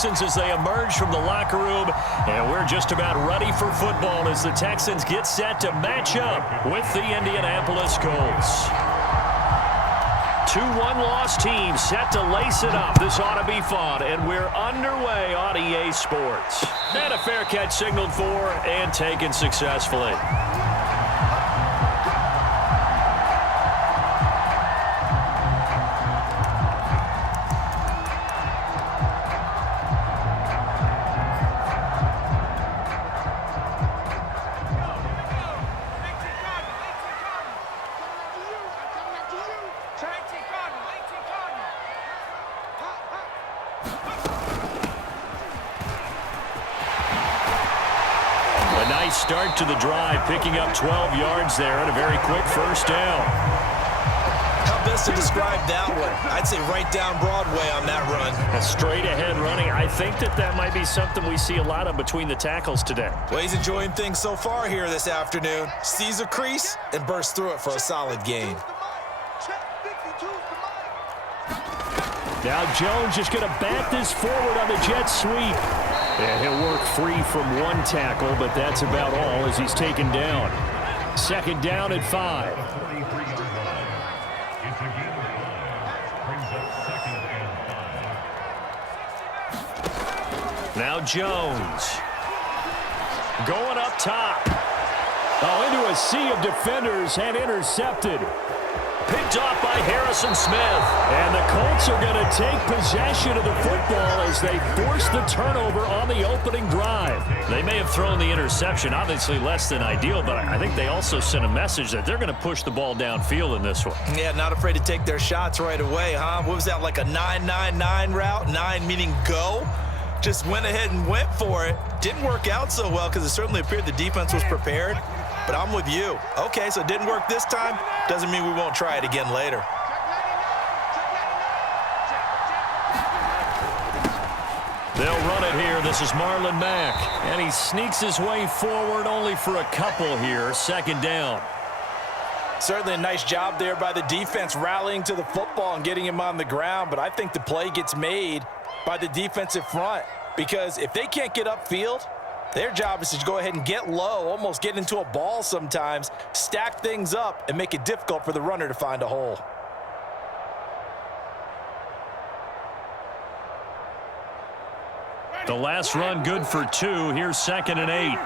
Texans as they emerge from the locker room. And we're just about ready for football as the Texans get set to match up with the Indianapolis Colts. 2 1-loss teams set to lace it up. This ought to be fun, and we're underway on EA Sports. And a fair catch signaled for and taken successfully. Start to the drive, picking up 12 yards there and a very quick first down. How best to describe that one? I'd say right down Broadway on that run. A straight ahead running. I think that might be something we see a lot of between the tackles today. Well, he's enjoying things so far here this afternoon. Sees a crease and bursts through it for a solid gain. Now Jones just going to bat this forward on the jet sweep. And he'll work free from one tackle, but that's about all as he's taken down. Second down at 5. Now Jones. Going up top. Oh, into a sea of defenders and intercepted. Picked off by Harrison Smith. And the Colts are going to take possession of the football as they force the turnover on the opening drive. They may have thrown the interception, obviously less than ideal, but I think they also sent a message that they're going to push the ball downfield in this one. Yeah, not afraid to take their shots right away, huh? What was that, like a 9-9-9 route? 9 meaning go? Just went ahead and went for it. Didn't work out so well because it certainly appeared the defense was prepared. But I'm with you. Okay, so it didn't work this time. Doesn't mean we won't try it again later. They'll run it here. This is Marlon Mack. And he sneaks his way forward only for a couple here. Second down. Certainly a nice job there by the defense rallying to the football and getting him on the ground. But I think the play gets made by the defensive front. Because if they can't get upfield, their job is to go ahead and get low, almost get into a ball sometimes, stack things up, and make it difficult for the runner to find a hole. The last run good for 2. Here's 2nd and 8.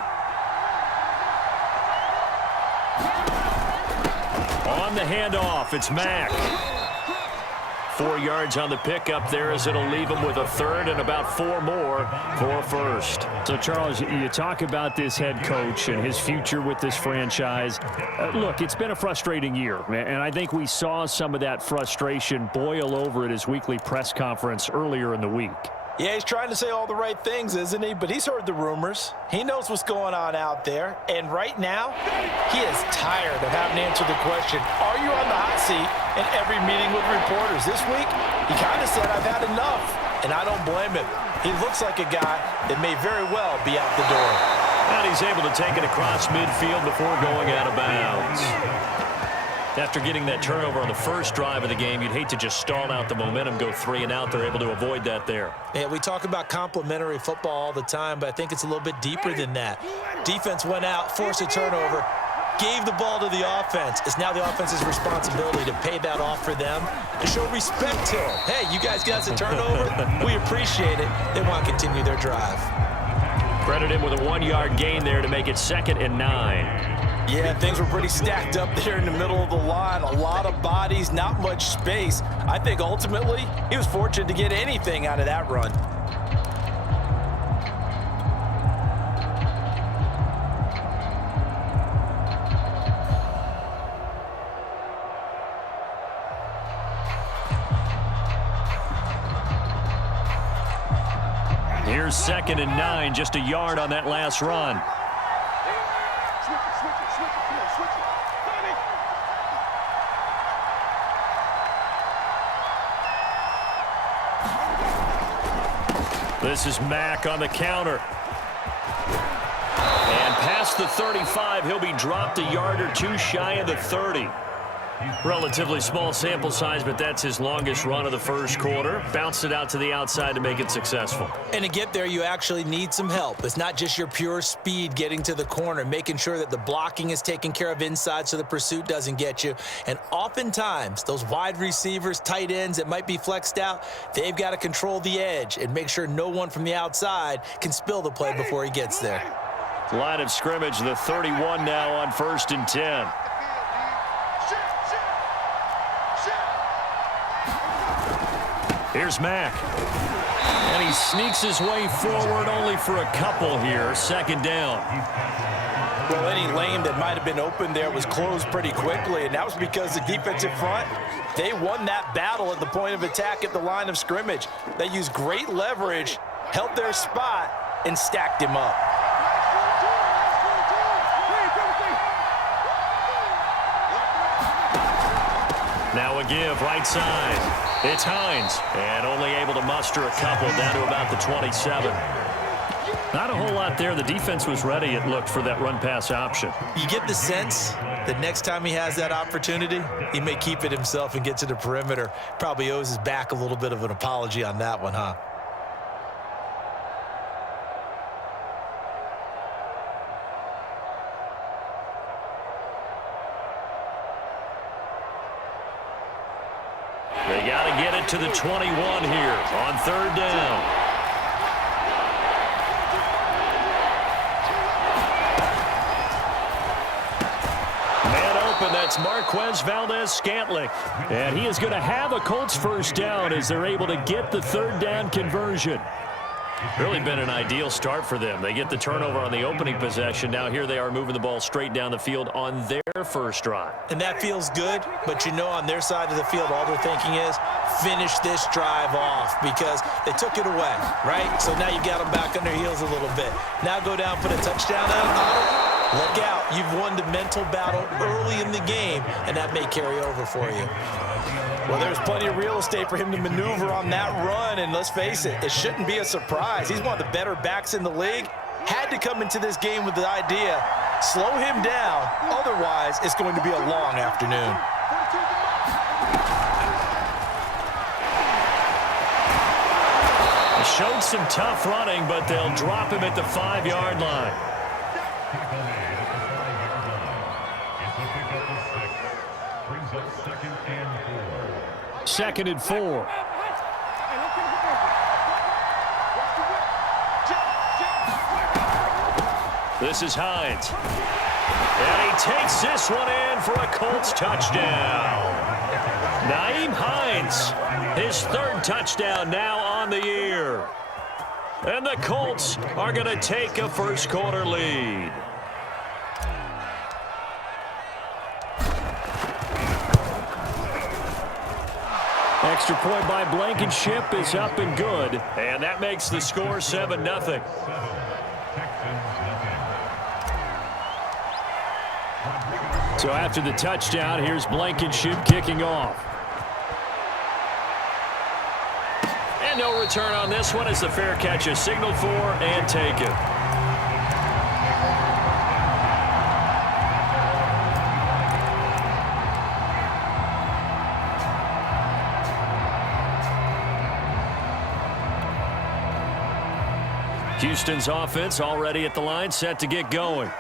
On the handoff, it's Mack. 4 yards on the pickup there as it'll leave him with a third and about 4 more for first. So, Charles, you talk about this head coach and his future with this franchise. Look, it's been a frustrating year, and I think we saw some of that frustration boil over at his weekly press conference earlier in the week. Yeah, he's trying to say all the right things, isn't he? But he's heard the rumors. He knows what's going on out there. And right now, he is tired of having to answer the question, are you on the hot seat in every meeting with reporters? This week, he kind of said, I've had enough. And I don't blame him. He looks like a guy that may very well be out the door. And he's able to take it across midfield before going out of bounds. After getting that turnover on the first drive of the game, you'd hate to just stall out the momentum, go 3 and out. They're able to avoid that there. Yeah, we talk about complementary football all the time, but I think it's a little bit deeper than that. Defense went out, forced a turnover, gave the ball to the offense. It's now the offense's responsibility to pay that off for them and show respect to them. Hey, you guys got us a turnover. We appreciate it. They want to continue their drive. Credit him with a 1-yard gain there to make it 2nd and 9. Yeah, things were pretty stacked up there in the middle of the line. A lot of bodies, not much space. I think ultimately he was fortunate to get anything out of that run. Here's 2nd and 9, just a yard on that last run. This is Mack on the counter. And past the 35, he'll be dropped a yard or 2 shy of the 30. Relatively small sample size, but that's his longest run of the first quarter. Bounced it out to the outside to make it successful. And to get there, you actually need some help. It's not just your pure speed getting to the corner, making sure that the blocking is taken care of inside so the pursuit doesn't get you. And oftentimes, those wide receivers, tight ends that might be flexed out, they've got to control the edge and make sure no one from the outside can spill the play before he gets there. Line of scrimmage, the 31 now on 1st and 10. Here's Mack. And he sneaks his way forward only for a couple here. 2nd down. Well, any lane that might have been open there was closed pretty quickly, and that was because the defensive front, they won that battle at the point of attack at the line of scrimmage. They used great leverage, held their spot, and stacked him up. Now a give, right side. It's Hines, and only able to muster a couple down to about the 27. Not a whole lot there. The defense was ready, it looked, for that run-pass option. You get the sense that next time he has that opportunity, he may keep it himself and get to the perimeter. Probably owes his back a little bit of an apology on that one, huh? They got to get it to the 21 here on 3rd down. Man open, that's Marquez Valdez-Scantling. And he is going to have a Colts 1st down as they're able to get the 3rd down conversion. Really been an ideal start for them. They get the turnover on the opening possession. Now here they are moving the ball straight down the field on their first drive. And that feels good, but you know on their side of the field, all they're thinking is finish this drive off because they took it away, right? So now you got them back on their heels a little bit. Now go down, put a touchdown out. Look out. You've won the mental battle early in the game, and that may carry over for you. Well, there's plenty of real estate for him to maneuver on that run, and let's face it, it shouldn't be a surprise. He's one of the better backs in the league. Had to come into this game with the idea, slow him down, otherwise it's going to be a long afternoon. Showed some tough running, but they'll drop him at the 5-yard line. Second and 4. This is Hines. And he takes this one in for a Colts touchdown. Nyheim Hines, his 3rd touchdown now on the year. And the Colts are going to take a first quarter lead. Extra point by Blankenship is up and good. And that makes the score 7-0. So after the touchdown, here's Blankenship kicking off. And no return on this one as the fair catch is signaled for and taken. Houston's offense already at the line, set to get going.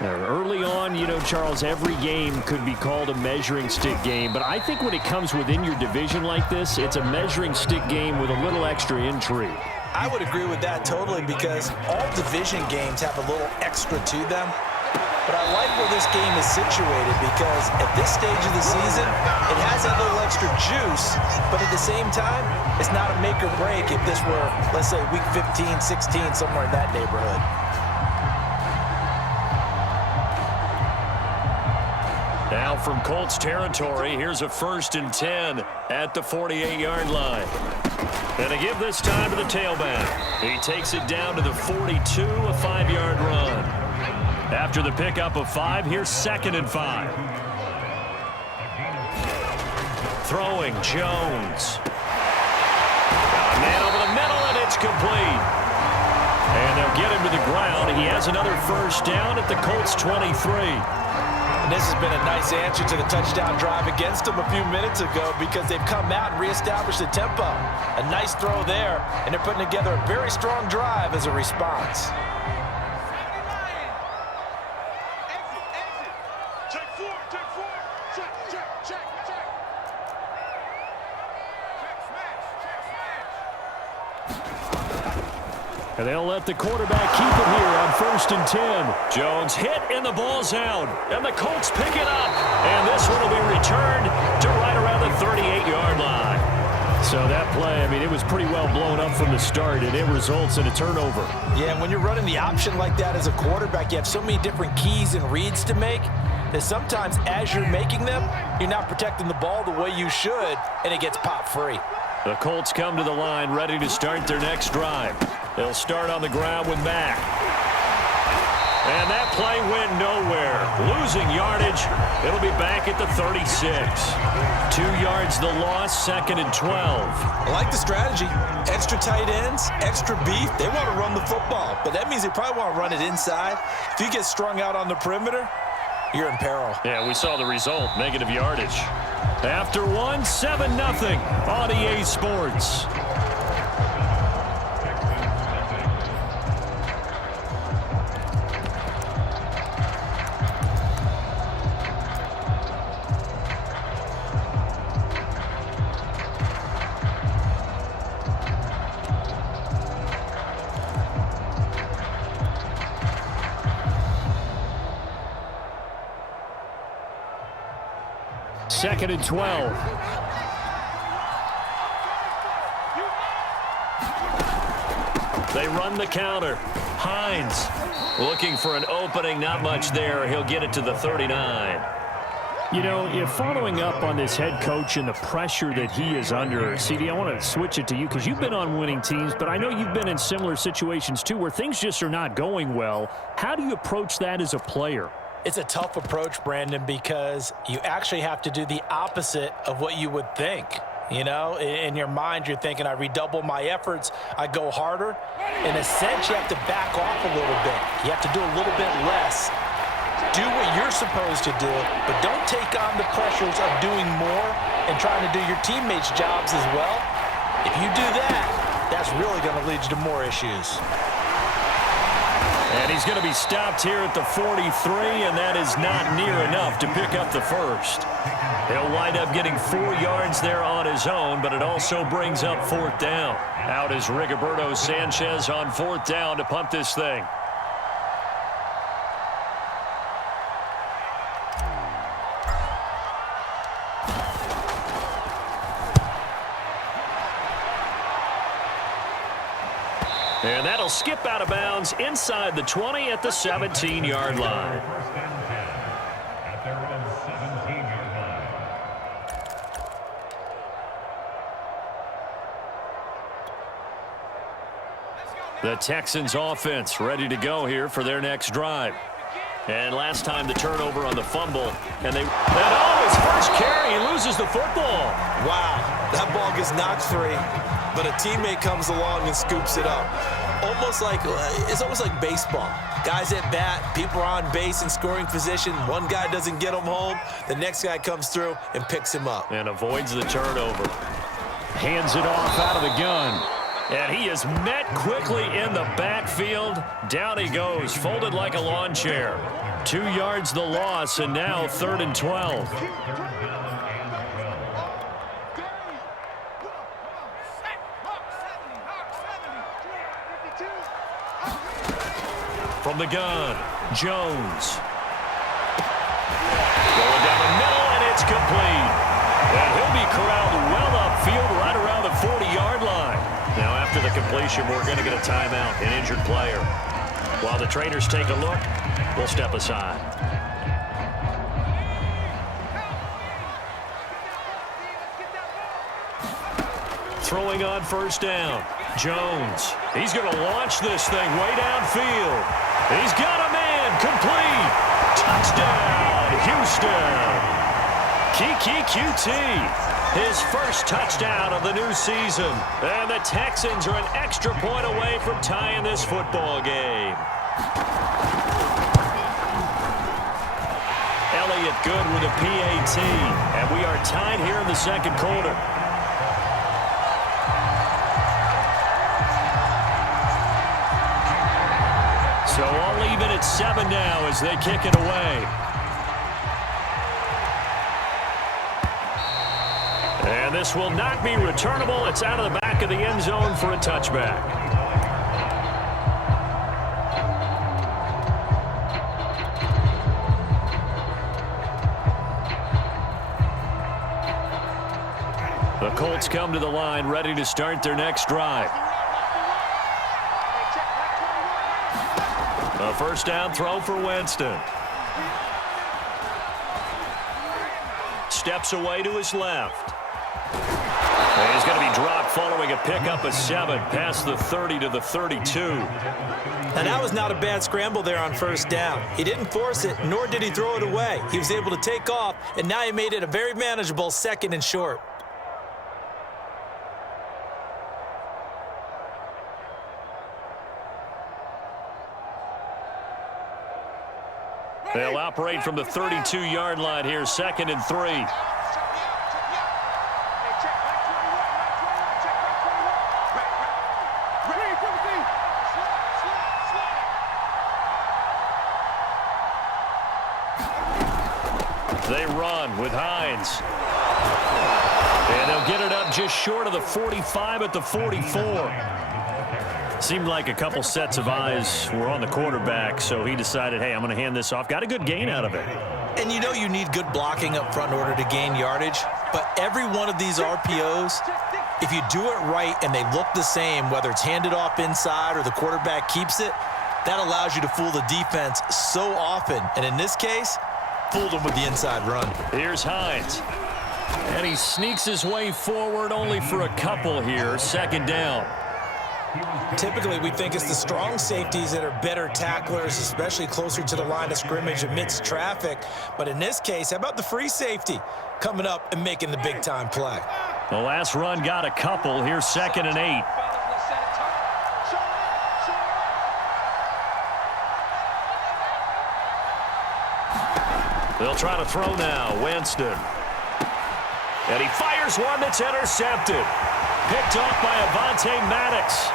Early on, you know, Charles, every game could be called a measuring stick game, but I think when it comes within your division like this, it's a measuring stick game with a little extra intrigue. I would agree with that totally because all division games have a little extra to them. But I like where this game is situated because at this stage of the season, it has that little extra juice, but at the same time, it's not a make or break if this were, let's say, week 15, 16, somewhere in that neighborhood. Now from Colts territory, here's a 1st and 10 at the 48-yard line. And a give this time to the tailback. He takes it down to the 42, a 5-yard run. After the pickup of 5, here's 2nd and 5. Throwing, Jones. Got a man over the middle, and it's complete. And they'll get him to the ground. He has another 1st down at the Colts 23. And this has been a nice answer to the touchdown drive against them a few minutes ago because they've come out and reestablished the tempo. A nice throw there, and they're putting together a very strong drive as a response. And they'll let the quarterback keep it here on 1st and 10. Jones hit and the ball's out. And the Colts pick it up. And this one will be returned to right around the 38-yard line. So that play, I mean, it was pretty well blown up from the start, and it results in a turnover. Yeah, and when you're running the option like that as a quarterback, you have so many different keys and reads to make that sometimes as you're making them, you're not protecting the ball the way you should, and it gets popped free. The Colts come to the line ready to start their next drive. They'll start on the ground with Mack. And that play went nowhere. Losing yardage. It'll be back at the 36. 2 yards the loss, 2nd and 12. I like the strategy. Extra tight ends, extra beef. They want to run the football, but that means they probably want to run it inside. If you get strung out on the perimeter, you're in peril. Yeah, we saw the result, negative yardage. After one, 7-0 on EA Sports. Second and 12. They run the counter. Hines looking for an opening. Not much there. He'll get it to the 39. You know, if following up on this head coach and the pressure that he is under, CD, I want to switch it to you because you've been on winning teams, but I know you've been in similar situations too where things just are not going well. How do you approach that as a player? It's a tough approach, Brandon, because you actually have to do the opposite of what you would think. You know, in your mind, you're thinking, I redouble my efforts, I go harder. In a sense, you have to back off a little bit. You have to do a little bit less. Do what you're supposed to do, but don't take on the pressures of doing more and trying to do your teammates' jobs as well. If you do that, that's really going to lead you to more issues. And he's going to be stopped here at the 43, and that is not near enough to pick up the first. He'll wind up getting 4 yards there on his own, but it also brings up 4th down. Out is Rigoberto Sanchez on 4th down to punt this thing. And that'll skip out of bounds inside the 20 at the 17-yard line. The Texans offense ready to go here for their next drive. And last time the turnover on the fumble. And his first carry, he loses the football. Wow, that ball gets knocked free, but a teammate comes along and scoops it up. It's almost like baseball. Guys at bat, people are on base in scoring position. One guy doesn't get him home. The next guy comes through and picks him up. And avoids the turnover. Hands it off out of the gun. And he is met quickly in the backfield. Down he goes, folded like a lawn chair. 2 yards the loss, and now 3rd and 12. From the gun, Jones. Going down the middle, and it's complete. And he'll be corralled well upfield right around the 40-yard line. Now, after the completion, we're going to get a timeout, an injured player. While the trainers take a look, we'll step aside. Throwing on 1st down, Jones. He's going to launch this thing way downfield. He's got a man, complete. Touchdown, Houston. Kiki QT, his first touchdown of the new season. And the Texans are an extra point away from tying this football game. Elliott good with a PAT. And we are tied here in the second quarter. So all even at 7 now as they kick it away. And this will not be returnable. It's out of the back of the end zone for a touchback. The Colts come to the line, ready to start their next drive. A first down throw for Winston. Steps away to his left. And he's going to be dropped following a pickup of 7 past the 30 to the 32. Now, that was not a bad scramble there on first down. He didn't force it, nor did he throw it away. He was able to take off, and now he made it a very manageable 2nd and short. They'll operate from the 32-yard line here, 2nd and 3. They run with Hines. And they'll get it up just short of the 45 at the 44. Seemed like a couple sets of eyes were on the quarterback, so he decided, hey, I'm going to hand this off. Got a good gain out of it. And you know you need good blocking up front in order to gain yardage, but every one of these RPOs, if you do it right and they look the same, whether it's handed off inside or the quarterback keeps it, that allows you to fool the defense so often. And in this case, fooled him with the inside run. Here's Hines. And he sneaks his way forward only for a couple here. 2nd down. Typically, we think it's the strong safeties that are better tacklers, especially closer to the line of scrimmage amidst traffic. But in this case, how about the free safety coming up and making the big-time play? The last run got a couple. Here's 2nd and 8. They'll try to throw now. Winston. And he fires one that's intercepted. Picked off by Avonte Maddox.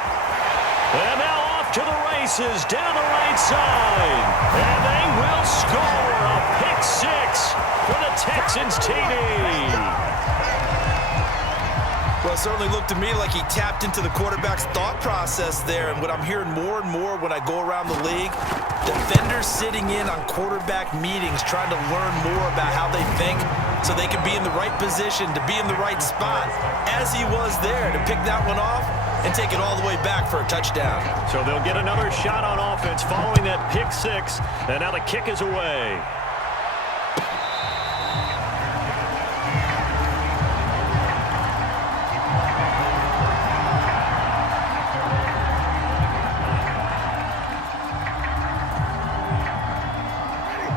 And now off to the races down the right side. And they will score a pick 6 for the Texans TD. Well, it certainly looked to me like he tapped into the quarterback's thought process there. And what I'm hearing more and more when I go around the league, defenders sitting in on quarterback meetings trying to learn more about how they think so they can be in the right position to be in the right spot, as he was there to pick that one off and take it all the way back for a touchdown. So they'll get another shot on offense following that pick 6, and now the kick is away.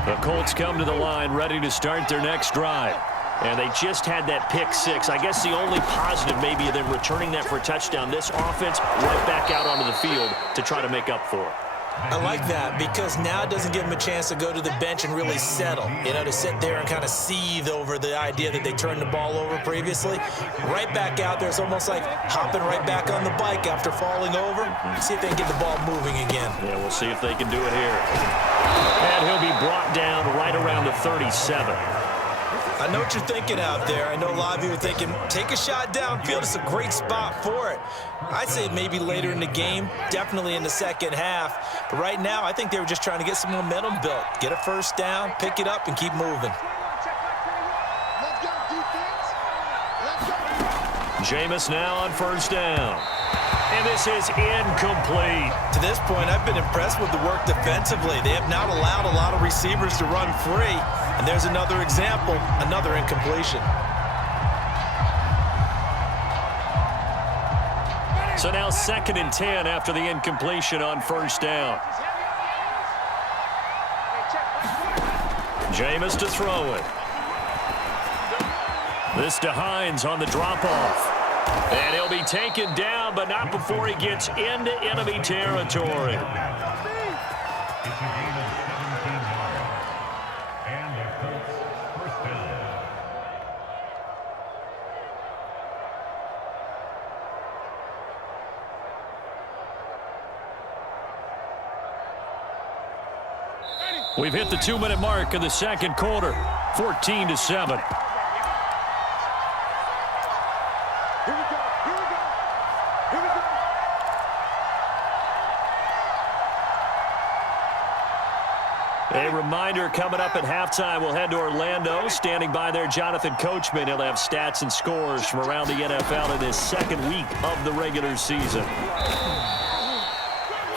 The Colts come to the line ready to start their next drive. And they just had that pick 6. I guess the only positive maybe of them returning that for a touchdown. This offense right back out onto the field to try to make up for it. I like that because now it doesn't give them a chance to go to the bench and really settle, to sit there and kind of seethe over the idea that they turned the ball over previously. Right back out there, it's almost like hopping right back on the bike after falling over. See if they can get the ball moving again. Yeah, we'll see if they can do it here. And he'll be brought down right around the 37. I know what you're thinking out there. I know a lot of you are thinking, take a shot downfield. It's a great spot for it. I'd say maybe later in the game, definitely in the second half. But right now, I think they were just trying to get some momentum built. Get a first down, pick it up, and keep moving. Jameis now on first down. And this is incomplete. To this point, I've been impressed with the work defensively. They have not allowed a lot of receivers to run free. And there's another example, another incompletion. So now 2nd and 10 after the incompletion on first down. Jameis to throw it. This to Hines on the drop-off. And he'll be taken down, but not before he gets into enemy territory. We've hit the 2-minute mark in the second quarter, 14-7. A reminder coming up at halftime, we'll head to Orlando. Standing by there, Jonathan Coachman. He'll have stats and scores from around the NFL in this second week of the regular season.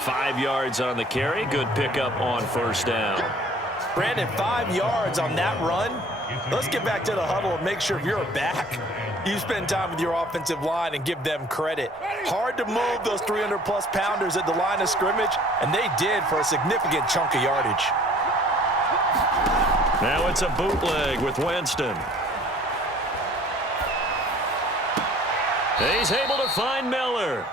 5 yards on the carry. Good pickup on first down. Brandon, 5 yards on that run. Let's get back to the huddle and make sure if you're a back, you spend time with your offensive line and give them credit. Hard to move those 300-plus pounders at the line of scrimmage, and they did for a significant chunk of yardage. Now it's a bootleg with Winston. He's able to find Miller.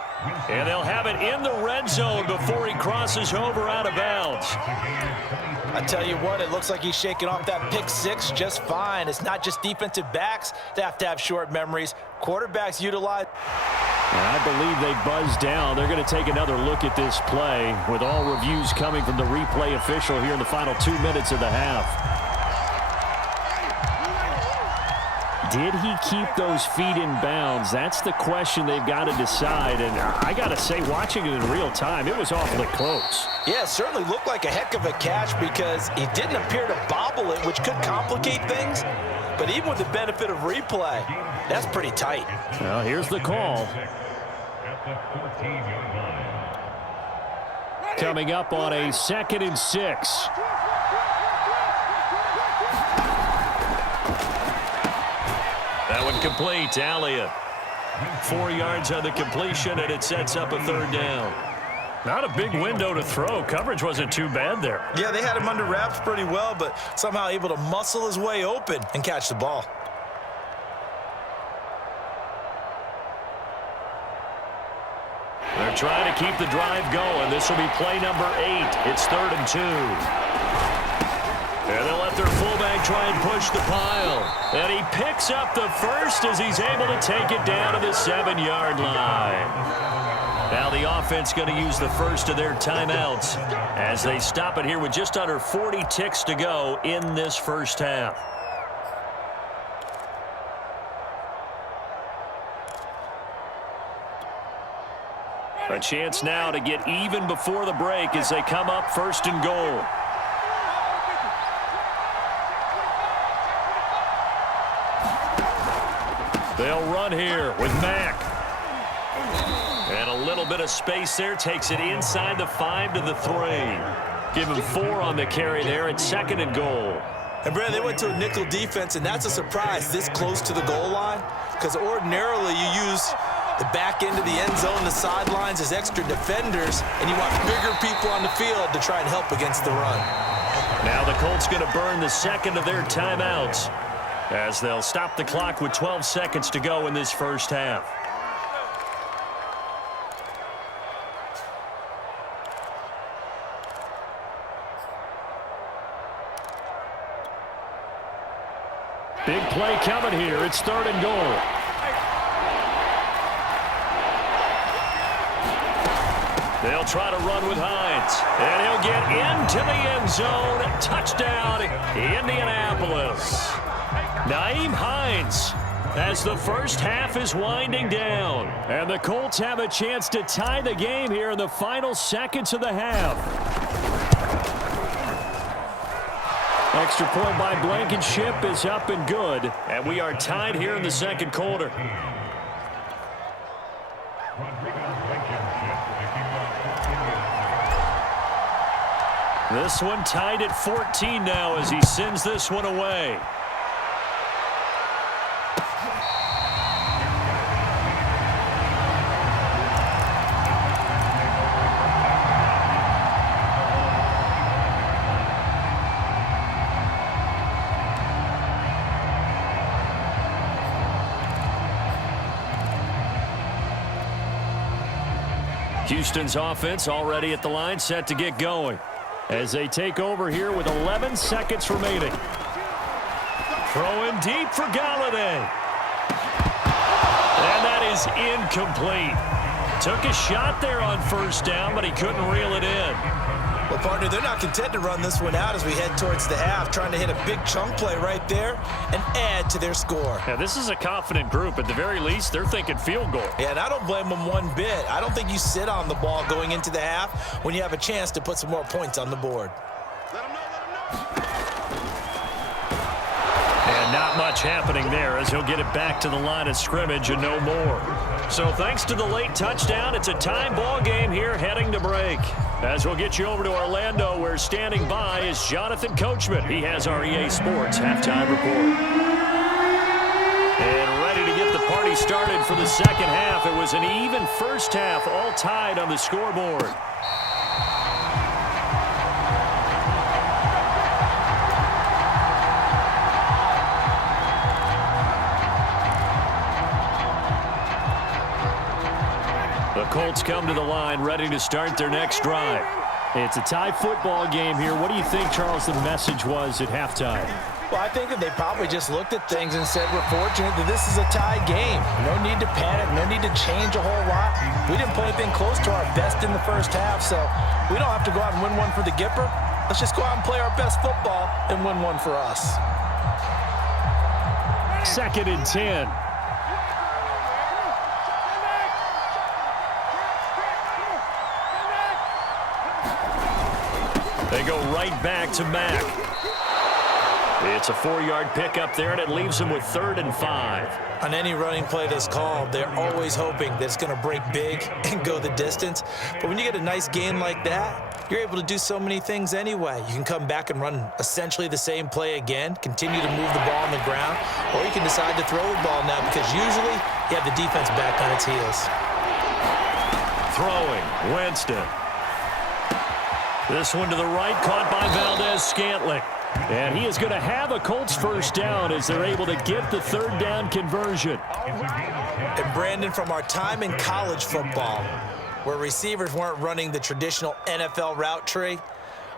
And they'll have it in the red zone before he crosses over out of bounds. I tell you what, it looks like he's shaking off that pick six just fine. It's not just defensive backs that have short memories. Quarterbacks utilize. I believe they buzzed down. They're going to take another look at this play with all reviews coming from the replay official here in the final 2 minutes of the half. Did he keep those feet in bounds? That's the question they've got to decide. And I got to say, watching it in real time, it was awfully close. Yeah, it certainly looked like a heck of a catch because he didn't appear to bobble it, which could complicate things. But even with the benefit of replay, that's pretty tight. Well, here's the call. Coming up on a 2nd and 6. That one complete. Elliott. 4 yards on the completion, and it sets up a 3rd down. Not a big window to throw. Coverage wasn't too bad there. Yeah, they had him under wraps pretty well, but somehow able to muscle his way open and catch the ball. They're trying to keep the drive going. This will be play number 8. It's 3rd and 2. And they'll let their fullback try and push the pile. And he picks up the first as he's able to take it down to the 7-yard line. Now the offense going to use the first of their timeouts as they stop it here with just under 40 ticks to go in this first half. A chance now to get even before the break as they come up 1st and goal. They'll run here with Mack. And a little bit of space there. Takes it inside the 5 to the 3. Give him 4 on the carry there at 2nd and goal. And, Brad, they went to a nickel defense, and that's a surprise this close to the goal line because ordinarily you use the back end of the end zone, the sidelines as extra defenders, and you want bigger people on the field to try and help against the run. Now the Colts going to burn the 2nd of their timeouts as they'll stop the clock with 12 seconds to go in this first half. Big play coming here. It's 3rd and goal. They'll try to run with Hines. And he'll get into the end zone. Touchdown, Indianapolis. Nyheim Hines as the first half is winding down. And the Colts have a chance to tie the game here in the final seconds of the half. Extra point by Blankenship is up and good. And we are tied here in the second quarter. This one tied at 14 now as he sends this one away. Houston's offense already at the line, set to get going as they take over here with 11 seconds remaining. Throwing deep for Galladay. And that is incomplete. Took a shot there on first down, but he couldn't reel it in. Well, partner, they're not content to run this one out as we head towards the half, trying to hit a big chunk play right there and add to their score. Yeah, this is a confident group. At the very least, they're thinking field goal. Yeah, and I don't blame them one bit. I don't think you sit on the ball going into the half when you have a chance to put some more points on the board. And not much happening there as he'll get it back to the line of scrimmage and no more. So thanks to the late touchdown, it's a tie ball game here heading to break. As we'll get you over to Orlando, where standing by is Jonathan Coachman. He has our EA Sports halftime report. And ready to get the party started for the second half. It was an even first half, all tied on the scoreboard. The Colts come to the line, ready to start their next drive. It's a tie football game here. What do you think, Charles, the message was at halftime? Well, I think that they probably just looked at things and said, we're fortunate that this is a tie game. No need to panic, no need to change a whole lot. We didn't play anything close to our best in the first half, so we don't have to go out and win one for the Gipper. Let's just go out and play our best football and win one for us. 2nd and 10. They go right back to Mack. It's a 4-yard pickup there, and it leaves them with 3rd and 5. On any running play that's called, they're always hoping that it's going to break big and go the distance. But when you get a nice gain like that, you're able to do so many things anyway. You can come back and run essentially the same play again, continue to move the ball on the ground, or you can decide to throw the ball now because usually you have the defense back on its heels. Throwing, Winston. This one to the right, caught by Valdez-Scantling. And he is going to have a Colts first down as they're able to get the 3rd down conversion. And Brandon, from our time in college football, where receivers weren't running the traditional NFL route tree,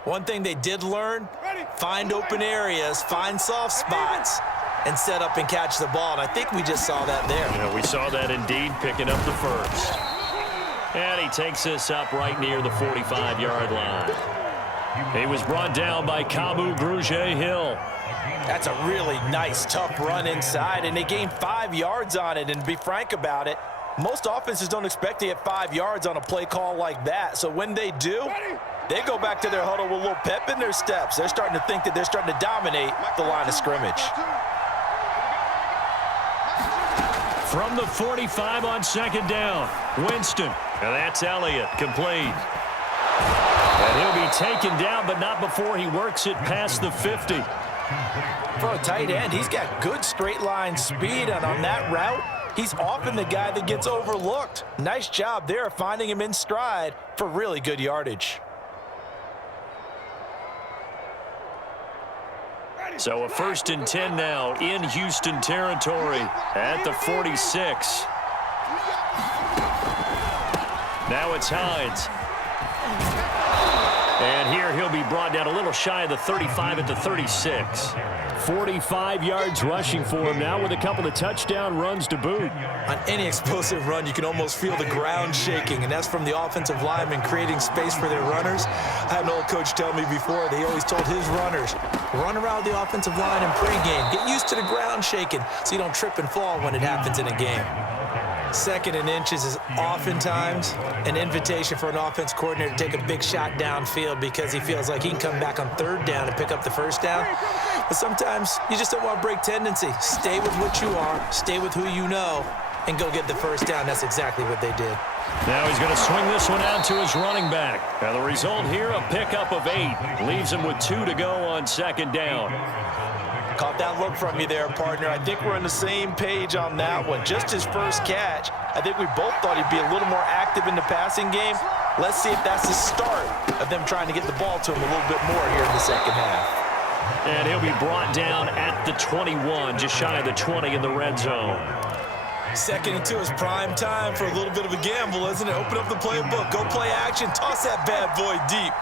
one thing they did learn, find open areas, find soft spots, and set up and catch the ball. And I think we just saw that there. Yeah, we saw that indeed, picking up the first. And he takes this up right near the 45-yard line. He was brought down by Kamu Grugier-Hill. That's a really nice, tough run inside, and they gained 5 yards on it. And to be frank about it, most offenses don't expect to get 5 yards on a play call like that. So when they do, they go back to their huddle with a little pep in their steps. They're starting to think that they're starting to dominate the line of scrimmage. From the 45 on 2nd down, Winston. And that's Elliott, complete. And he'll be taken down, but not before he works it past the 50. For a tight end, he's got good straight line speed, and on that route, he's often the guy that gets overlooked. Nice job there finding him in stride for really good yardage. So a 1st and 10 now in Houston territory at the 46. Now it's Hines. And here he'll be brought down a little shy of the 35 at the 36. 45 yards rushing for him now with a couple of touchdown runs to boot. On any explosive run, you can almost feel the ground shaking, and that's from the offensive linemen creating space for their runners. I had an old coach tell me before, they always told his runners, run around the offensive line in pregame. Get used to the ground shaking so you don't trip and fall when it happens in a game. 2nd and inches is oftentimes an invitation for an offense coordinator to take a big shot downfield because he feels like he can come back on 3rd down and pick up the first down. But sometimes you just don't want to break tendency. Stay with what you are, stay with who you know, and go get the first down. That's exactly what they did. Now he's going to swing this one out to his running back. And the result here, a pickup of 8. Leaves him with 2 to go on 2nd down. Caught that look from you there, partner. I think we're on the same page on that one. Just his first catch. I think we both thought he'd be a little more active in the passing game. Let's see if that's the start of them trying to get the ball to him a little bit more here in the second half. And he'll be brought down at the 21, just shy of the 20 in the red zone. 2nd and 2 is prime time for a little bit of a gamble, isn't it? Open up the playbook, go play action, toss that bad boy deep.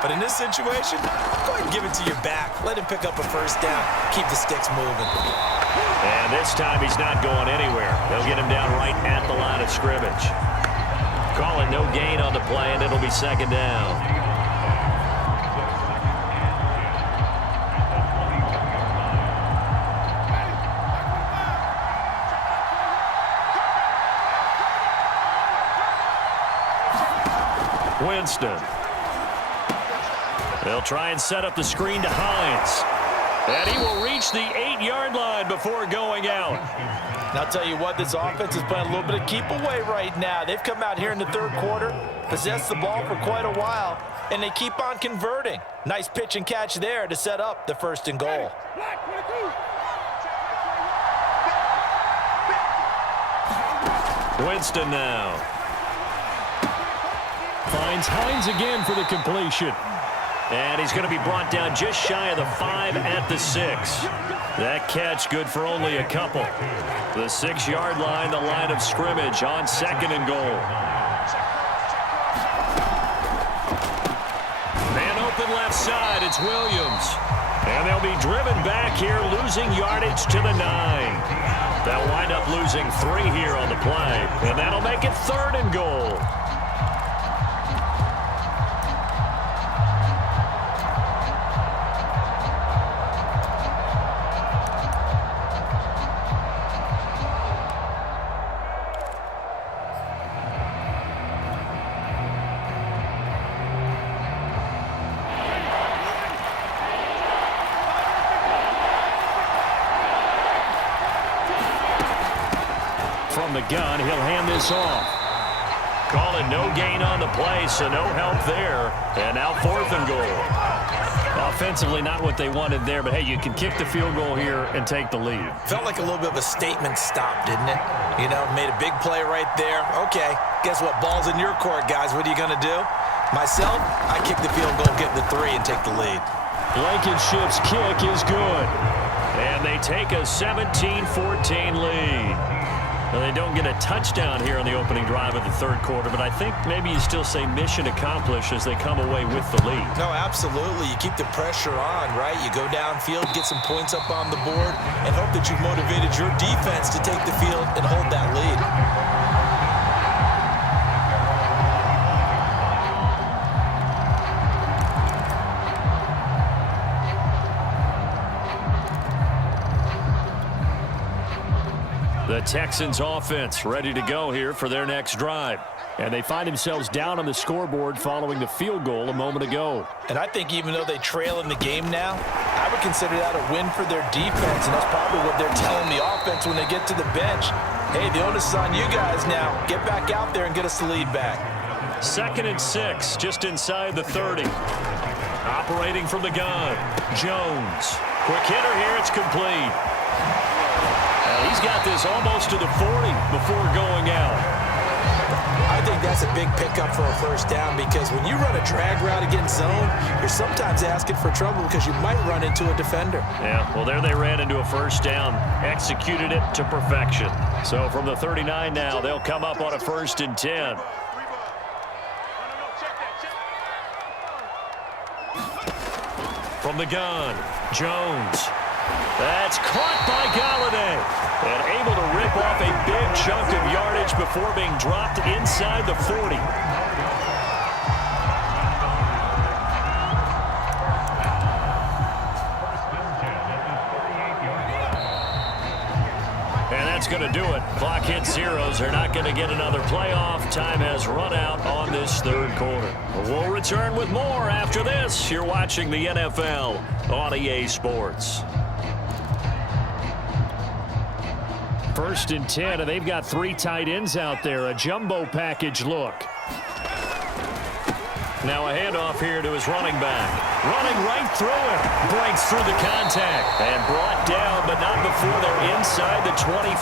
But in this situation, go ahead and give it to your back. Let him pick up a first down. Keep the sticks moving. And this time he's not going anywhere. They'll get him down right at the line of scrimmage. Call it no gain on the play, and it'll be second down. Winston. They'll try and set up the screen to Hines. And he will reach the 8-yard line before going out. And I'll tell you what, this offense is playing a little bit of keep away right now. They've come out here in the third quarter, possessed the ball for quite a while, and they keep on converting. Nice pitch and catch there to set up the 1st and goal. Winston now. Finds Hines again for the completion. And he's going to be brought down just shy of the 5 at the 6. That catch good for only a couple. The 6-yard line, the line of scrimmage on 2nd and goal. Man open left side, it's Williams. And they'll be driven back here, losing yardage to the 9. They'll wind up losing 3 here on the play. And that'll make it 3rd and goal. From the gun, he'll hand this off. Call it no gain on the play, so no help there. And now 4th and goal. Offensively, not what they wanted there, but hey, you can kick the field goal here and take the lead. Felt like a little bit of a statement stop, didn't it? You know, made a big play right there. Okay, guess what? Ball's in your court, guys. What are you going to do? Myself, I kick the field goal, get the 3, and take the lead. Blankenship's kick is good. And they take a 17-14 lead. Now, they don't get a touchdown here on the opening drive of the 3rd quarter, but I think maybe you still say mission accomplished as they come away with the lead. No, absolutely. You keep the pressure on, right? You go downfield, get some points up on the board, and hope that you've motivated your defense to take the field and hold that lead. The Texans offense ready to go here for their next drive. And they find themselves down on the scoreboard following the field goal a moment ago. And I think even though they trail in the game now, I would consider that a win for their defense. And that's probably what they're telling the offense when they get to the bench. Hey, the onus is on you guys now. Get back out there and get us the lead back. 2nd and 6, just inside the 30. Operating from the gun, Jones. Quick hitter here, it's complete. He's got this almost to the 40 before going out. I think that's a big pickup for a 1st down because when you run a drag route against zone, you're sometimes asking for trouble because you might run into a defender. Yeah, well, there they ran into a 1st down, executed it to perfection. So from the 39 now, they'll come up on a 1st and 10. From the gun, Jones. That's caught by Galladay. And able to rip off a big chunk of yardage before being dropped inside the 40. And that's going to do it. Clock hits zeros. They're not going to get another playoff. Time has run out on this 3rd quarter. We'll return with more after this. You're watching the NFL on EA Sports. 1st and 10, and they've got 3 tight ends out there. A jumbo package look. Now a handoff here to his running back. Running right through him. Breaks through the contact. And brought down, but not before they're inside the 25.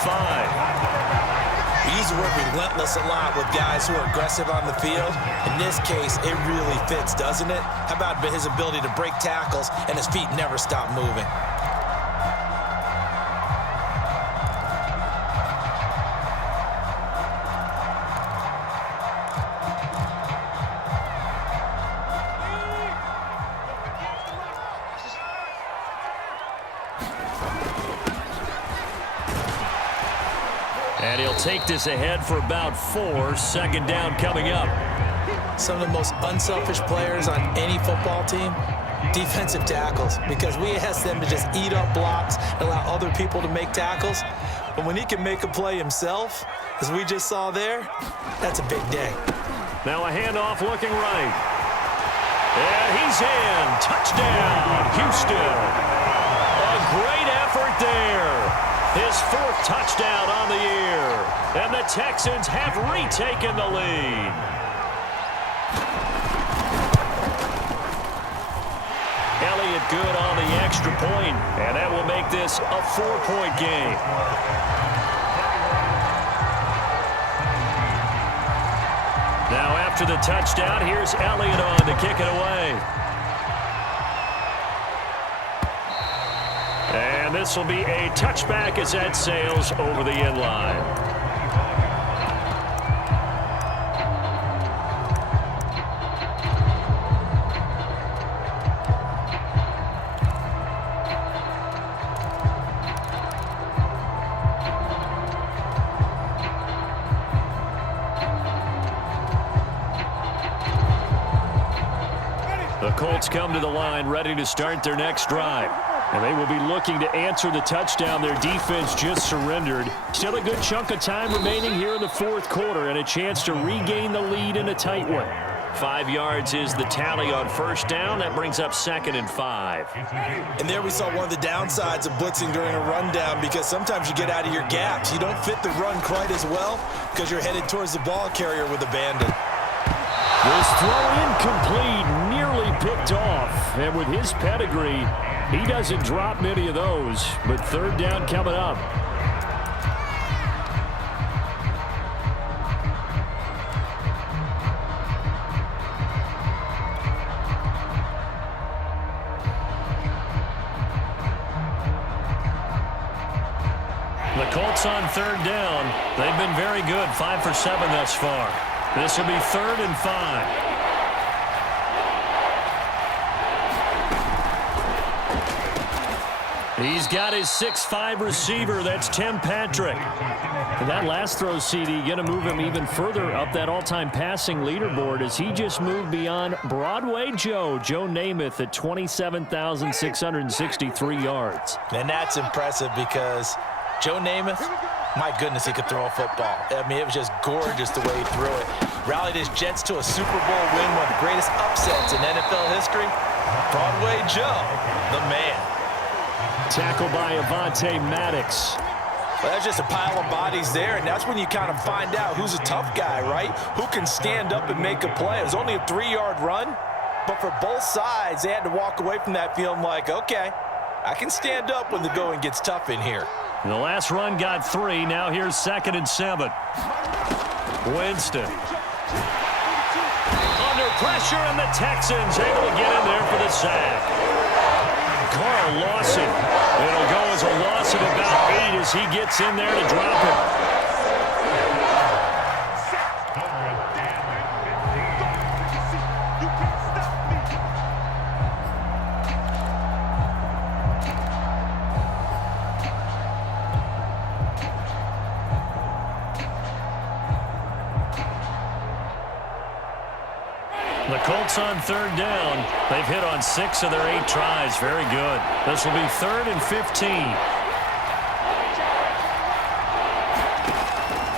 We use the word relentless a lot with guys who are aggressive on the field. In this case, it really fits, doesn't it? How about his ability to break tackles and his feet never stop moving? And he'll take this ahead for about 4. Second down coming up. Some of the most unselfish players on any football team, defensive tackles, because we ask them to just eat up blocks and allow other people to make tackles. But when he can make a play himself, as we just saw there, that's a big day. Now a handoff looking right. And he's in. Touchdown, Houston. A great effort there. His 4th touchdown on the year. And the Texans have retaken the lead. Elliott good on the extra point, and that will make this a 4-point game. Now after the touchdown, here's Elliott on to kick it away. And this will be a touchback as that sails over the end line. The Colts come to the line ready to start their next drive. And they will be looking to answer the touchdown their defense just surrendered. Still a good chunk of time remaining here in the 4th quarter and a chance to regain the lead in a tight one. 5 yards is the tally on first down. That brings up 2nd and 5. And there we saw one of the downsides of blitzing during a rundown, because sometimes you get out of your gaps. You don't fit the run quite as well because you're headed towards the ball carrier with abandon. This throw incomplete, nearly picked off. And with his pedigree, he doesn't drop many of those. But 3rd down coming up. The Colts on 3rd down. They've been very good, 5 for 7 thus far. This will be 3rd and 5. He's got his 6'5" receiver. That's Tim Patrick. And that last throw, CD, going to move him even further up that all-time passing leaderboard as he just moved beyond Broadway Joe Namath at 27,663 yards. And that's impressive because Joe Namath, my goodness, he could throw a football. I mean, it was just gorgeous the way he threw it. Rallied his Jets to a Super Bowl win, one of the greatest upsets in NFL history. Broadway Joe, the man. Tackled by Avonte Maddox. Well, that's just a pile of bodies there, and that's when you kind of find out who's a tough guy, right? Who can stand up and make a play. It was only a 3-yard run, but for both sides, they had to walk away from that feeling like, okay, I can stand up when the going gets tough in here. And the last run got 3. Now here's 2nd and 7. Winston. Under pressure, and the Texans able to get in there for the sack. Carl Lawson. It'll go as a loss of about 8 as he gets in there to drop him. The Colts on 3rd down. They've hit on 6 of their 8 tries. Very good. This will be 3rd and 15.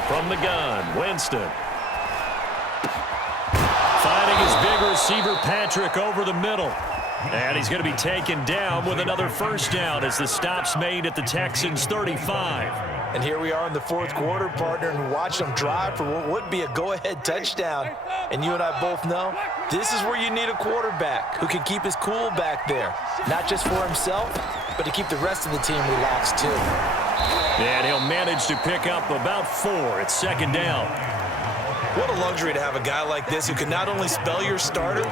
From the gun, Winston. Finding his big receiver, Patrick, over the middle. And he's going to be taken down with another first down as the stop's made at the Texans' 35. And here we are in the 4th quarter, partner, and watch them drive for what would be a go-ahead touchdown. And you and I both know this is where you need a quarterback who can keep his cool back there, not just for himself, but to keep the rest of the team relaxed too. And he'll manage to pick up about 4 at 2nd down. What a luxury to have a guy like this who can not only spell your starter,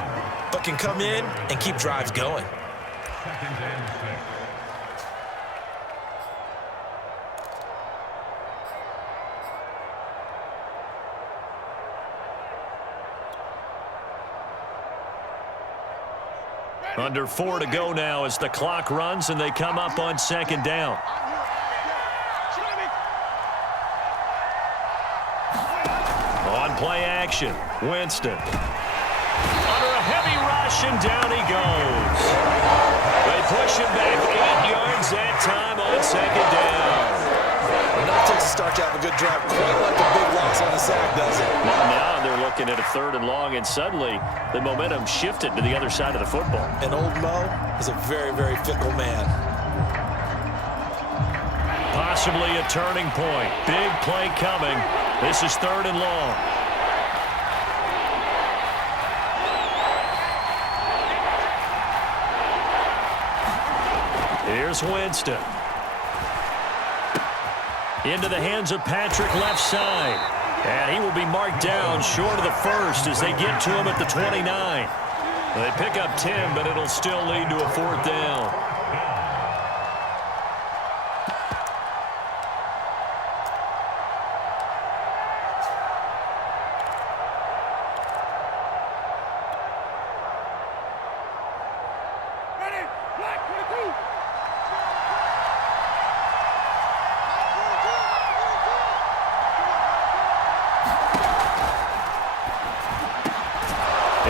but can come in and keep drives going. Under 4 to go now as the clock runs and they come up on 2nd down. play action. Winston. Under a heavy rush, and down he goes. They push him back 8 yards that time on second down. Enough to start to have a good drive, quite like a big loss on the sack, does it? Well, now they're looking at a 3rd and long, and suddenly the momentum shifted to the other side of the football. And old Mo is a very, very fickle man. Possibly a turning point. Big play coming. This is 3rd and long. Here's Winston. Into the hands of Patrick left side. And he will be marked down short of the 1st as they get to him at the 29. They pick up 10, but it'll still lead to a 4th down.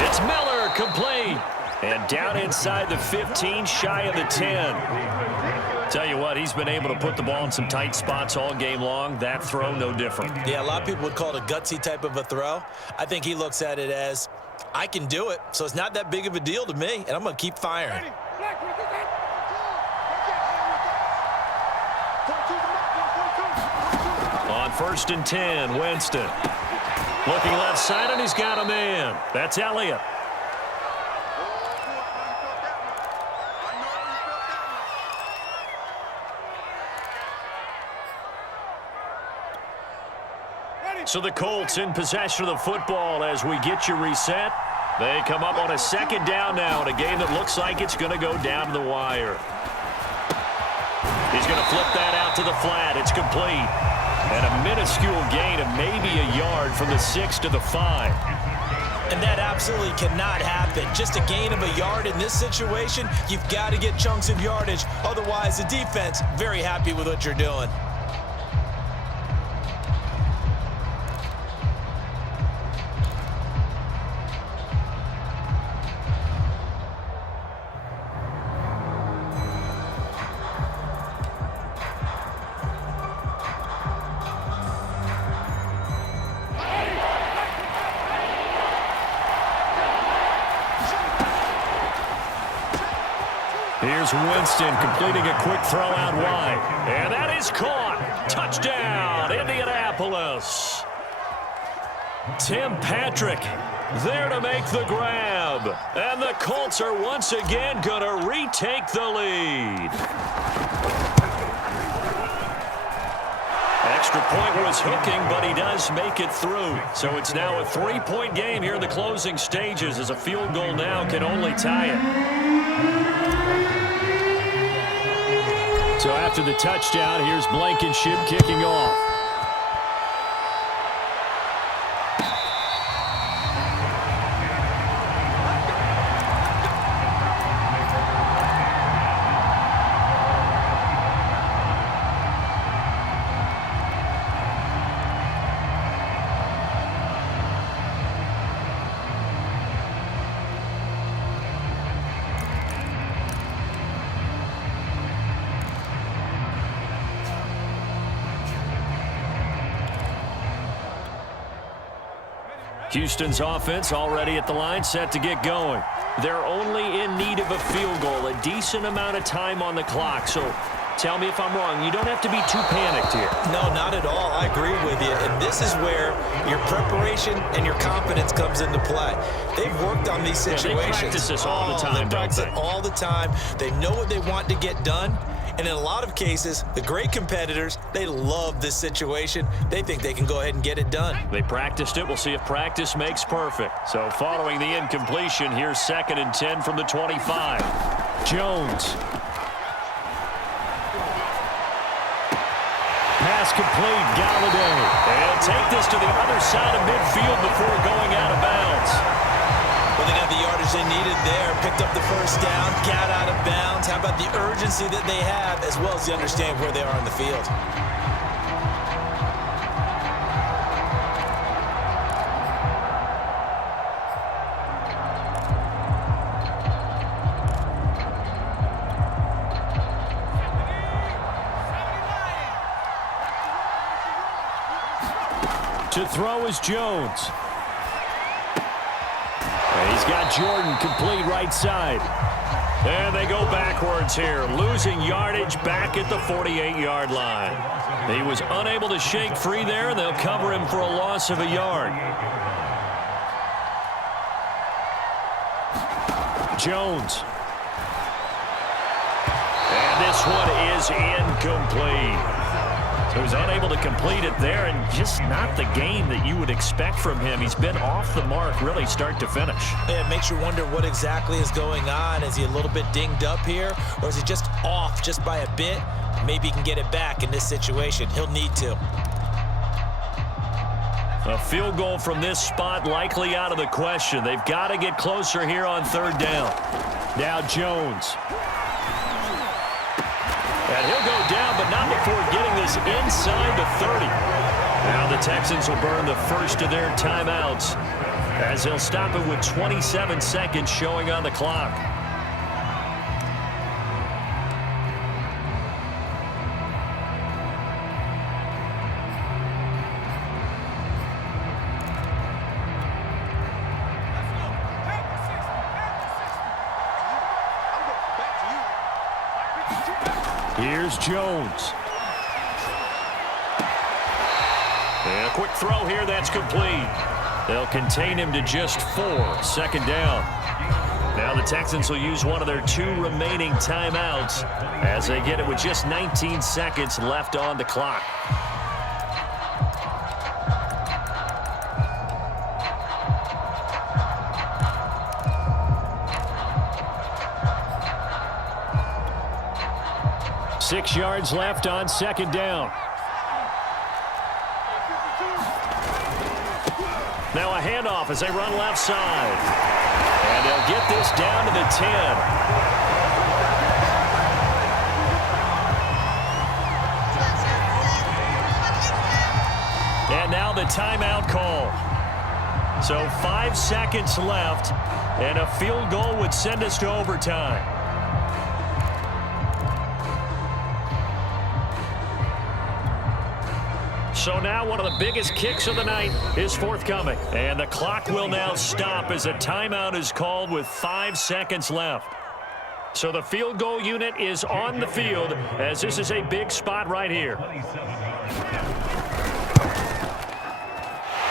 It's Miller, complete. And down inside the 15, shy of the 10. Tell you what, he's been able to put the ball in some tight spots all game long. That throw, no different. Yeah, a lot of people would call it a gutsy type of a throw. I think he looks at it as, I can do it, so it's not that big of a deal to me, and I'm going to keep firing. On 1st and 10, Winston. Looking left side, and he's got a man. That's Elliott. So the Colts in possession of the football as we get you reset. They come up on a 2nd down now in a game that looks like it's going to go down to the wire. He's going to flip that out to the flat. It's complete. And a minuscule gain of maybe a yard from the 6 to the 5. And that absolutely cannot happen. Just a gain of a yard in this situation, you've got to get chunks of yardage. Otherwise, the defense, very happy with what you're doing. Here's Winston completing a quick throw out wide. And that is caught. Touchdown, Indianapolis. Tim Patrick there to make the grab. And the Colts are once again going to retake the lead. Extra point was hooking, but he does make it through. So it's now a 3-point game here in the closing stages as a field goal now can only tie it. So after the touchdown, here's Blankenship kicking off. Houston's offense already at the line, set to get going. They're only in need of a field goal, a decent amount of time on the clock. So tell me if I'm wrong. You don't have to be too panicked here. No, not at all. I agree with you. And this is where your preparation and your confidence comes into play. They've worked on these situations. Yeah, they practice this all the time, they practice don't it all the time. They know what they want to get done. And in a lot of cases, the great competitors, they love this situation. They think they can go ahead and get it done. They practiced it. We'll see if practice makes perfect. So following the incompletion, here's 2nd and 10 from the 25. Jones. Pass complete, Galladay. They'll take this to the other side of midfield before going out of bounds. Well, they got the yardage they needed there, picked up the 1st down, got out of bounds. How about the urgency that they have, as well as the understanding where they are on the field? To throw is Jones. And he's got Jordan complete right side. And they go backwards here, losing yardage back at the 48-yard line. He was unable to shake free there, and they'll cover him for a loss of a yard. Jones. And this one is incomplete. So he was unable to complete it there, and just not the game that you would expect from him. He's been off the mark really start to finish. Yeah, it makes you wonder what exactly is going on. Is he a little bit dinged up here, or is he just off just by a bit? Maybe he can get it back in this situation. He'll need to. A field goal from this spot likely out of the question. They've got to get closer here on third down. Now Jones. And he'll go down, but not before getting this inside the 30. Now the Texans will burn the first of their timeouts as they'll stop it with 27 seconds showing on the clock. Here's Jones. And a quick throw here, that's complete. They'll contain him to just 4. Second down. Now the Texans will use one of their 2 remaining timeouts as they get it with just 19 seconds left on the clock. Six yards left on second down. Now a handoff as they run left side. And they'll get this down to the 10. And now the timeout call. So 5 seconds left, and a field goal would send us to overtime. So now one of the biggest kicks of the night is forthcoming. And the clock will now stop as a timeout is called with 5 seconds left. So the field goal unit is on the field as this is a big spot right here.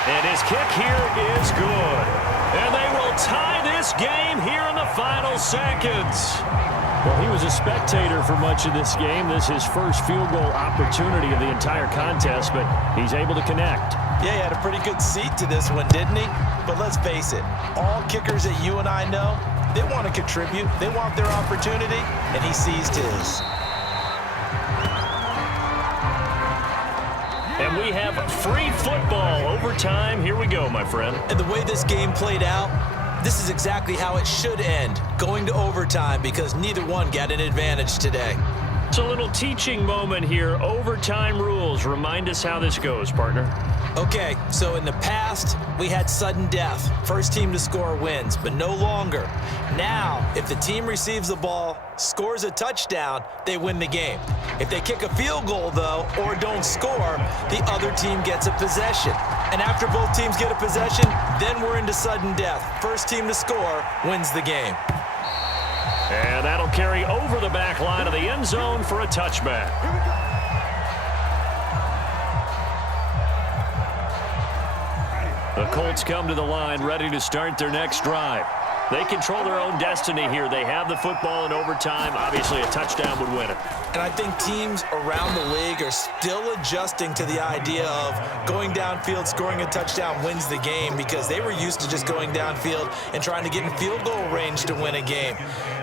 And his kick here is good. And they will tie this game here in the final seconds. Well, he was a spectator for much of this game. This is his first field goal opportunity of the entire contest, but he's able to connect. Yeah, he had a pretty good seat to this one, didn't he? But let's face it, all kickers that you and I know, they want to contribute. They want their opportunity, and he seized his. And we have free football overtime. Here we go, my friend. And the way this game played out, this is exactly how it should end, going to overtime, because neither one got an advantage today. It's a little teaching moment here. Overtime rules. Remind us how this goes, partner. Okay, so in the past, we had sudden death. First team to score wins, but no longer. Now, if the team receives the ball, scores a touchdown, they win the game. If they kick a field goal, though, or don't score, the other team gets a possession. And after both teams get a possession, then we're into sudden death. First team to score wins the game. And that'll carry over the back line of the end zone for a touchback. The Colts come to the line ready to start their next drive. They control their own destiny here. They have the football in overtime. Obviously, a touchdown would win it. And I think teams around the league are still adjusting to the idea of going downfield, scoring a touchdown wins the game, because they were used to just going downfield and trying to get in field goal range to win a game.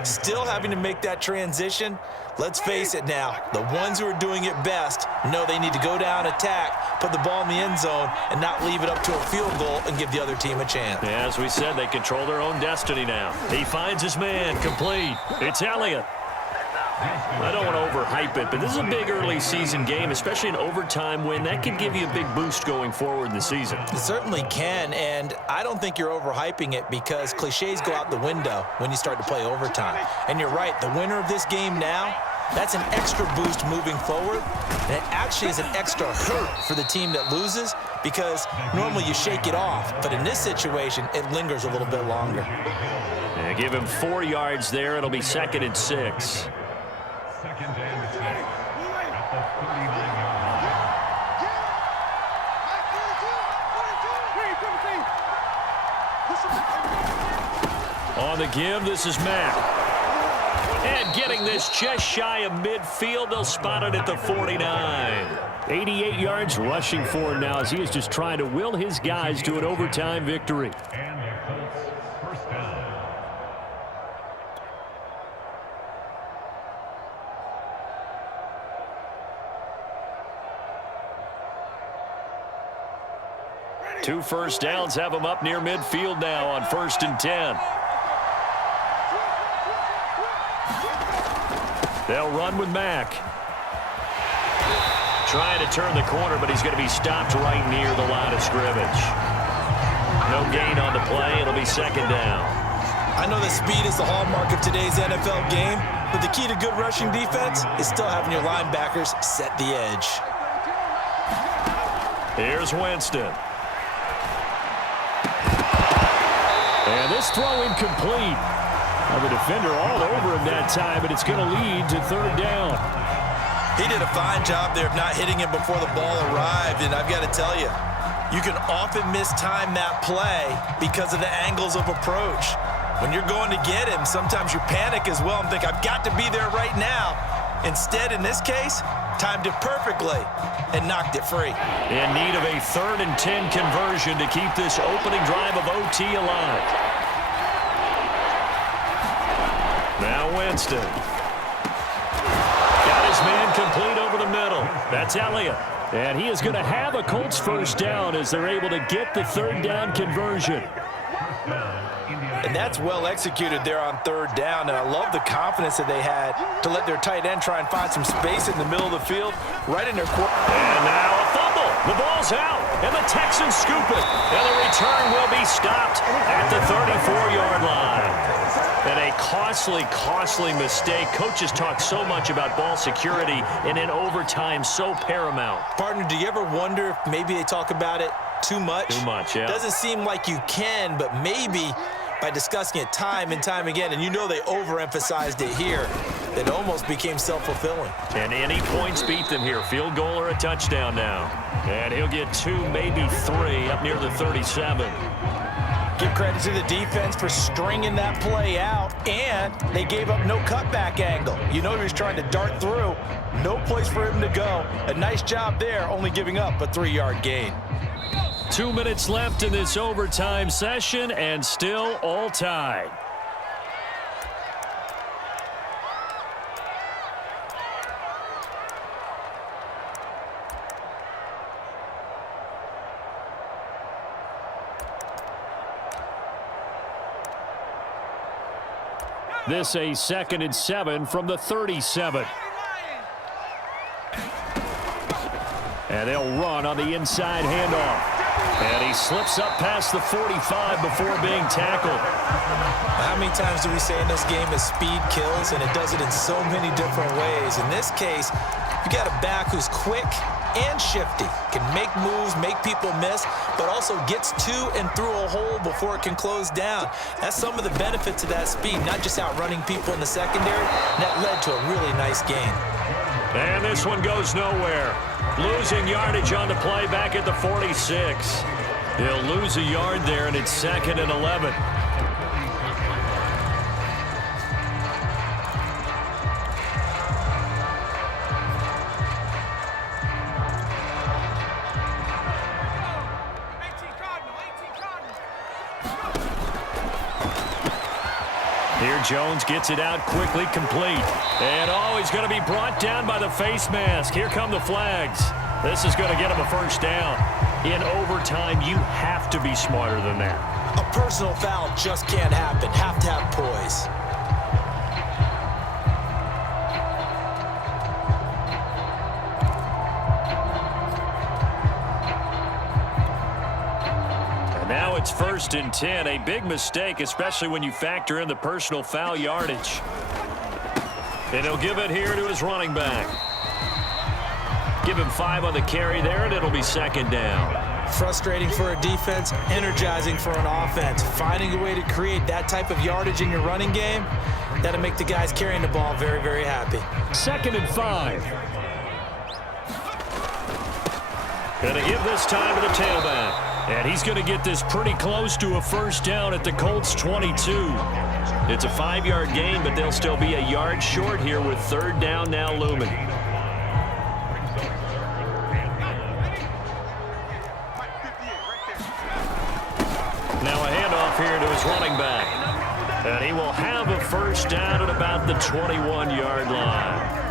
Still having to make that transition. Let's face it now, the ones who are doing it best know they need to go down, attack, put the ball in the end zone, and not leave it up to a field goal and give the other team a chance. Yeah, as we said, they control their own destiny now. He finds his man, complete. It's Elliott. I don't want to overhype it, but this is a big early season game, especially an overtime win. That could give you a big boost going forward in the season. It certainly can, and I don't think you're overhyping it, because cliches go out the window when you start to play overtime. And you're right, the winner of this game now, that's an extra boost moving forward, and it actually is an extra hurt for the team that loses, because normally you shake it off, but in this situation, it lingers a little bit longer. Yeah, give him 4 yards there. It'll be 2nd and 6. On the give, this is Mack. And getting this just shy of midfield, they'll spot it at the 49. 88 yards rushing for him now as he is just trying to will his guys to an overtime victory. And the Colts first down. Two first downs have him up near midfield now on 1st and 10. They'll run with Mack. Trying to turn the corner, but he's going to be stopped right near the line of scrimmage. No gain on the play. It'll be 2nd down. I know that speed is the hallmark of today's NFL game, but the key to good rushing defense is still having your linebackers set the edge. Here's Winston. And this throw incomplete. Well, the defender all over him that time, but it's going to lead to 3rd down. He did a fine job there of not hitting him before the ball arrived, and I've got to tell you, you can often mistime that play because of the angles of approach. When you're going to get him, sometimes you panic as well and think, I've got to be there right now. Instead, in this case, timed it perfectly and knocked it free. In need of a 3rd and 10 conversion to keep this opening drive of OT alive. Now Winston. Got his man complete over the middle. That's Elliott. And he is going to have a Colts first down as they're able to get the 3rd down conversion. And that's well executed there on 3rd down. And I love the confidence that they had to let their tight end try and find some space in the middle of the field, right in their court. And now a fumble. The ball's out. And the Texans scoop it. And the return will be stopped at the 34-yard line. And a costly mistake. Coaches talk so much about ball security, and in overtime, so paramount. Partner, do you ever wonder if maybe they talk about it too much? Too much, yeah. Doesn't seem like you can, but maybe by discussing it time and time again, and you know they overemphasized it here, it almost became self-fulfilling. And any points beat them here. Field goal or a touchdown now. And he'll get 2, maybe 3 up near the 37. Give credit to the defense for stringing that play out, and they gave up no cutback angle. You know he was trying to dart through. No place for him to go. A nice job there, only giving up a 3-yard gain. 2 minutes left in this overtime session, and still all tied. This a 2nd and 7 from the 37. And they'll run on the inside handoff. And he slips up past the 45 before being tackled. How many times do we say in this game that speed kills, and it does it in so many different ways? In this case, you got a back who's quick and shifty, can make moves, make people miss, but also gets to and through a hole before it can close down. That's some of the benefits of that speed, not just outrunning people in the secondary. And that led to a really nice gain. And this one goes nowhere. Losing yardage on the play back at the 46. He'll lose a yard there, and it's 2nd and 11. Here Jones gets it out quickly, complete. And he's going to be brought down by the face mask. Here come the flags. This is going to get him a first down. In overtime, you have to be smarter than that. A personal foul just can't happen. Have to have poise. Now it's 1st and 10, a big mistake, especially when you factor in the personal foul yardage. And he'll give it here to his running back. Give him 5 on the carry there, and it'll be 2nd down. Frustrating for a defense, energizing for an offense. Finding a way to create that type of yardage in your running game, that'll make the guys carrying the ball very, very happy. 2nd and 5. Gonna give this time to the tailback. And he's going to get this pretty close to a first down at the Colts 22. It's a 5-yard gain, but they'll still be a yard short here with 3rd down now looming. Now a handoff here to his running back. And he will have a first down at about the 21-yard line.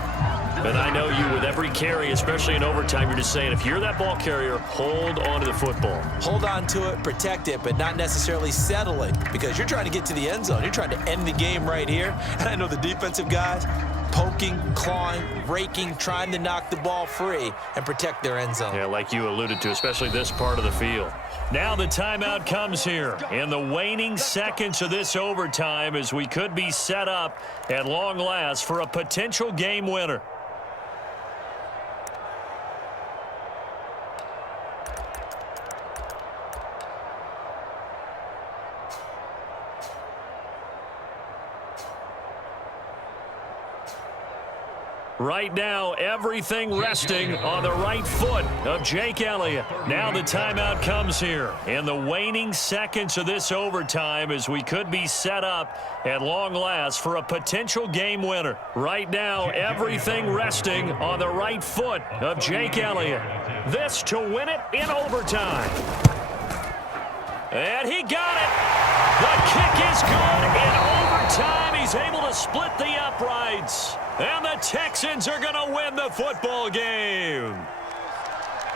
And I know you, with every carry, especially in overtime, you're just saying, if you're that ball carrier, hold on to the football. Hold on to it, protect it, but not necessarily settle it, because you're trying to get to the end zone. You're trying to end the game right here. And I know the defensive guys poking, clawing, raking, trying to knock the ball free and protect their end zone. Yeah, like you alluded to, especially this part of the field. Now the timeout comes here in the waning seconds of this overtime, as we could be set up at long last for a potential game winner. Right now, everything resting on the right foot of Jake Elliott. Now the timeout comes here in the waning seconds of this overtime, as we could be set up at long last for a potential game winner. Right now, everything resting on the right foot of Jake Elliott. This to win it in overtime. And he got it. The kick is good in overtime. He's able to split the uprights. And the Texans are going to win the football game.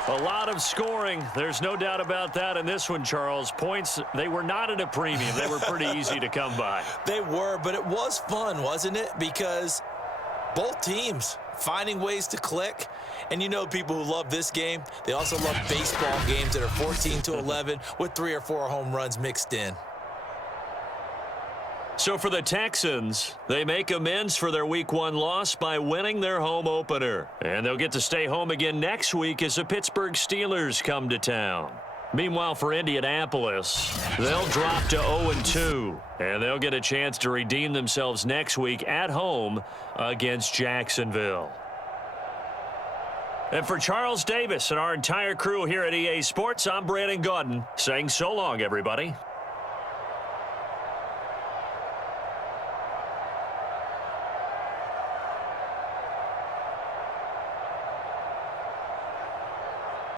A lot of scoring. There's no doubt about that in this one, Charles. Points, they were not at a premium. They were pretty easy to come by. They were, but it was fun, wasn't it? Because both teams finding ways to click. And you know, people who love this game, they also love baseball games that are 14-11 with 3 or 4 home runs mixed in. So for the Texans, they make amends for their Week 1 loss by winning their home opener. And they'll get to stay home again next week as the Pittsburgh Steelers come to town. Meanwhile, for Indianapolis, they'll drop to 0-2. And they'll get a chance to redeem themselves next week at home against Jacksonville. And for Charles Davis and our entire crew here at EA Sports, I'm Brandon Gaudin saying so long, everybody.